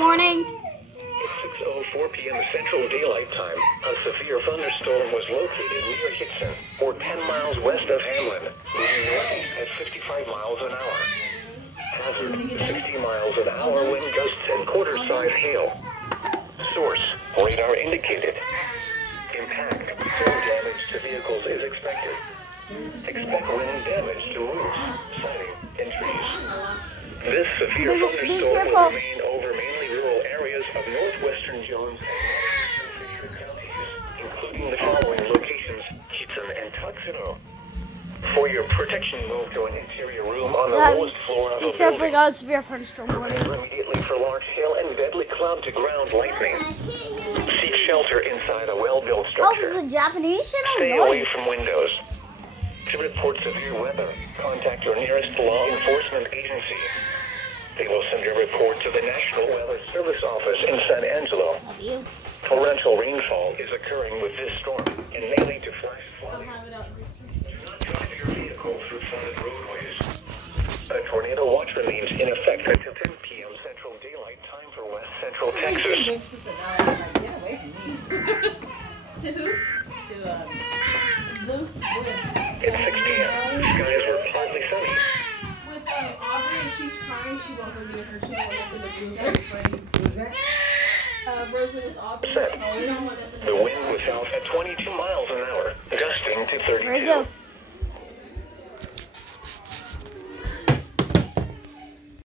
Morning. At 6:04 p.m. Central Daylight Time, a severe thunderstorm was located near Hickson, or 10 miles west of Hamlin, moving northeast at 55 miles an hour. Hazard, 60 miles an hour wind gusts and quarter-size hail. Source, radar indicated. Impact, storm damage to vehicles is expected. Expect wind damage to roofs, siding, and trees. This severe thunderstorm will remain over mainly rural areas of northwestern Jones and Fisher counties, including the following locations: Hickson and Tuxedo. For your protection, move to an interior room on the lowest floor of a building. Severe thunderstorm warning. Prepare immediately for large hail and deadly cloud-to-ground lightning. Seek shelter inside a well-built structure. Oh, this is a Japanese channel? Stay away from windows. To report severe weather, contact your nearest law enforcement agency. They will send your report to the National Weather Service Office in San Angelo. Torrential rainfall is occurring with this storm and may lead to flash flooding. Do not drive your vehicle through flooded roadways. A tornado watch remains in effect until 10 p.m. Central Daylight Time for West Central Texas. Get away from me. To who? To Blue. At 6 p.m., skies were partly sunny. With Aubrey, if she's crying, she won't go near her. She won't open the blue. Who's that? Rosa with Aubrey. The wind was south at 22 miles an hour, gusting to 32.